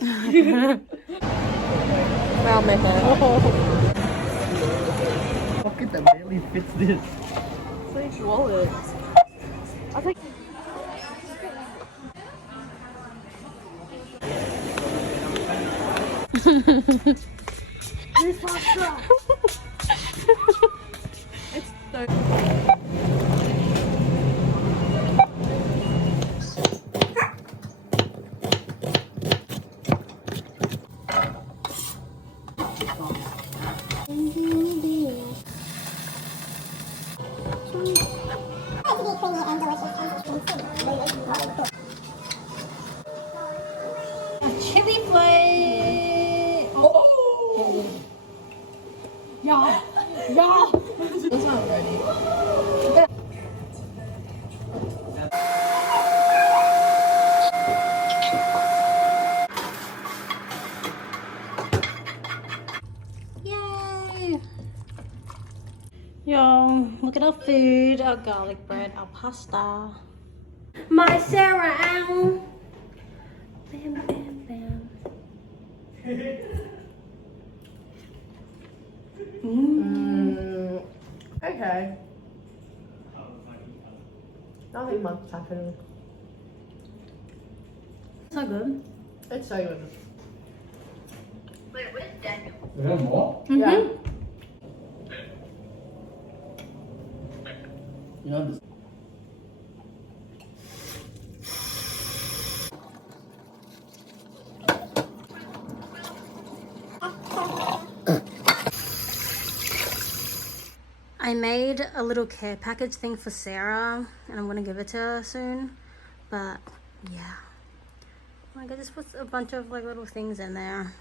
Around my head. Pocket that barely fits this. It's like wallet. I think. It's so. Chili flake. Oh! Yeah! Yeah! It's not ready. Yay! Yo, look at our food, our garlic bread, our pasta. My Sarah Owl. Bam, bam, bam. Okay. Nothing much happening. So good. It's so good. You have more? Yeah. You know this. I made a little care package thing for Sarah and I'm gonna give it to her soon. But yeah. Like I just put a bunch of like little things in there.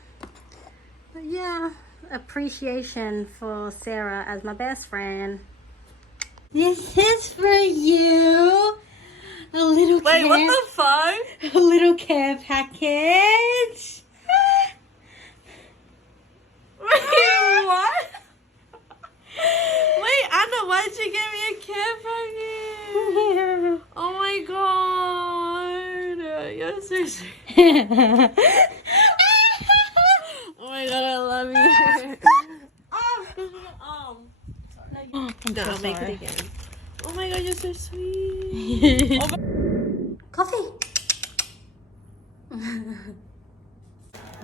But yeah, appreciation for Sarah as my best friend. This is for you. A little Wait, care, what the fuck? a little care package. Wait, what? Wait, Anna, why'd you give me a care package? Oh my god. You're so sweet. Oh my god, I love you. No, I'll make it again. Oh my god, you're so sweet. Coffee.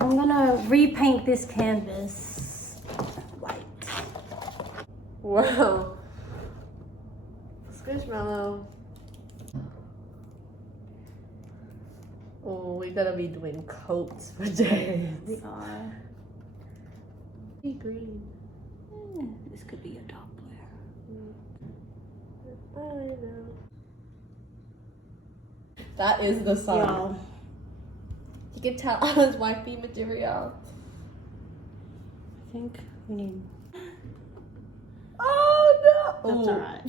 I'm gonna repaint this canvas white. Wow. Squishmallow. Oh, we gotta be doing coats for days. We are. Be green. This could be a Doppler. I know. That is the song. Y'all. You can tell I was wifey material. I think we need. Oh no! That's alright.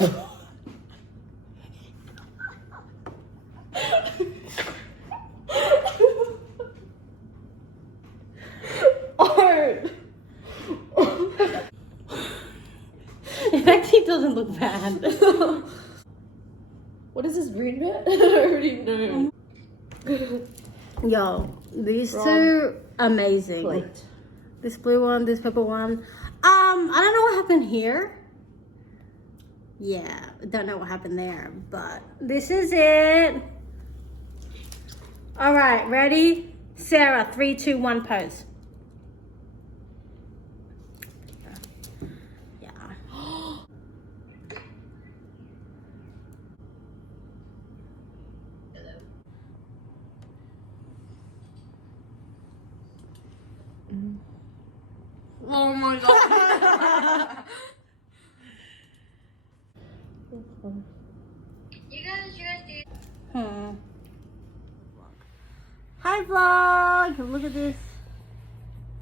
Art! It actually doesn't look bad. What is this green bit? I already know. Yo, these Wrong two amazing. Plate. This blue one, this purple one. I don't know what happened here. Yeah, don't know what happened there, but this is it. All right, ready? Sarah, 3, 2, 1, pose. Yeah. Oh my god. You guys do. Hi vlog! Look at this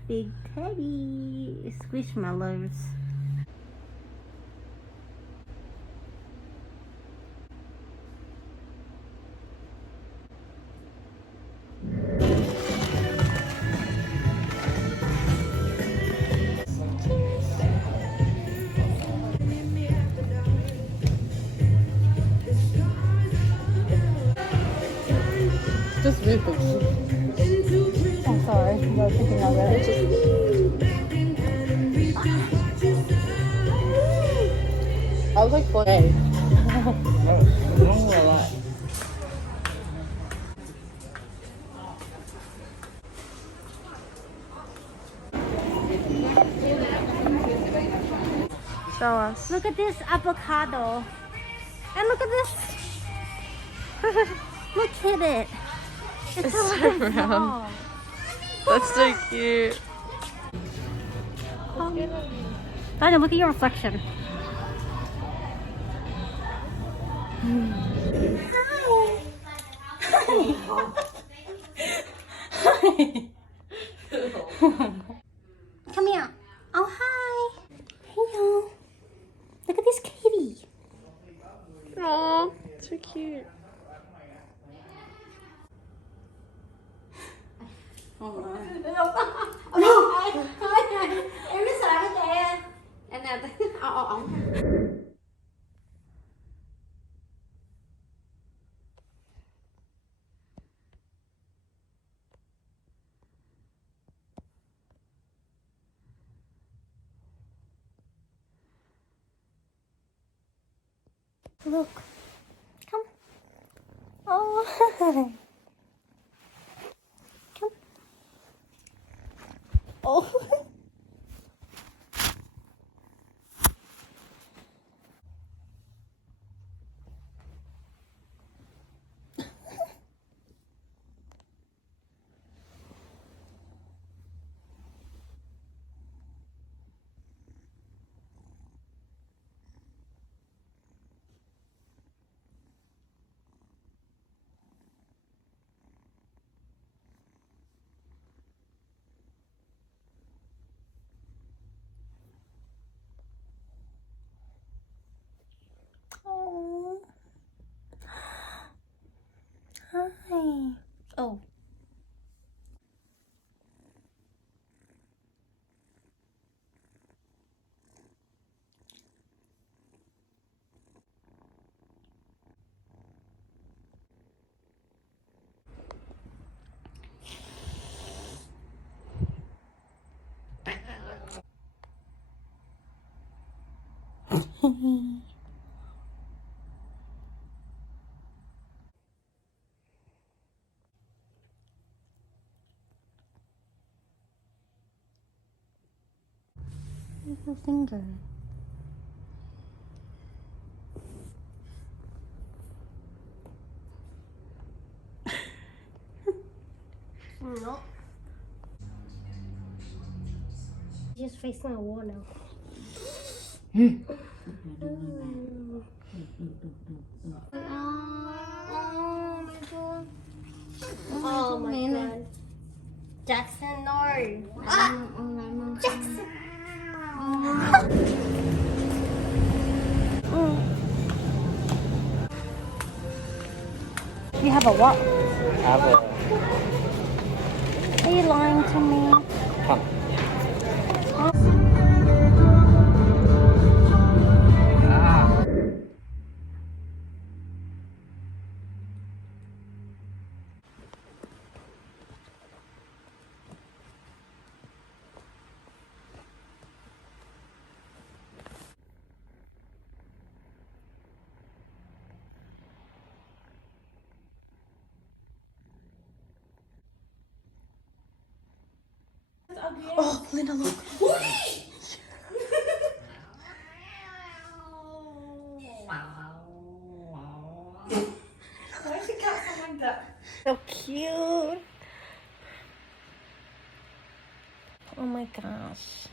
big teddy squishmallows. Just read the Oh, Sorry, no thinking of it. It's just. I was like, hey. No, a lot. Show us. Look at this avocado. And look at this. Look at it. It's a so little round. frog. That's so cute. Daniel, look at your reflection. Come here. Oh, hi. Hey, y'all. Look at this kitty. Aw, so cute. Em biết sợ với em. Em nè. Look. Come. Oh. Come. Oh. Oh. Hi. Oh. Little finger. No. Just face my wall now. Oh my god. Jackson, no. Jackson. You have a what? Have a Are you lying to me? come. Oh, Linda, look. Why is the cat sound like that? So cute. Oh my gosh.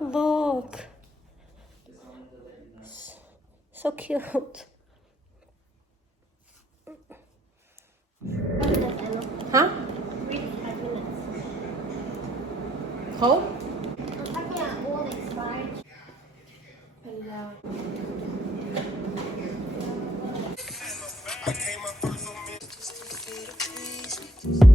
Look. So cute. Huh? Cold? I came up first on me.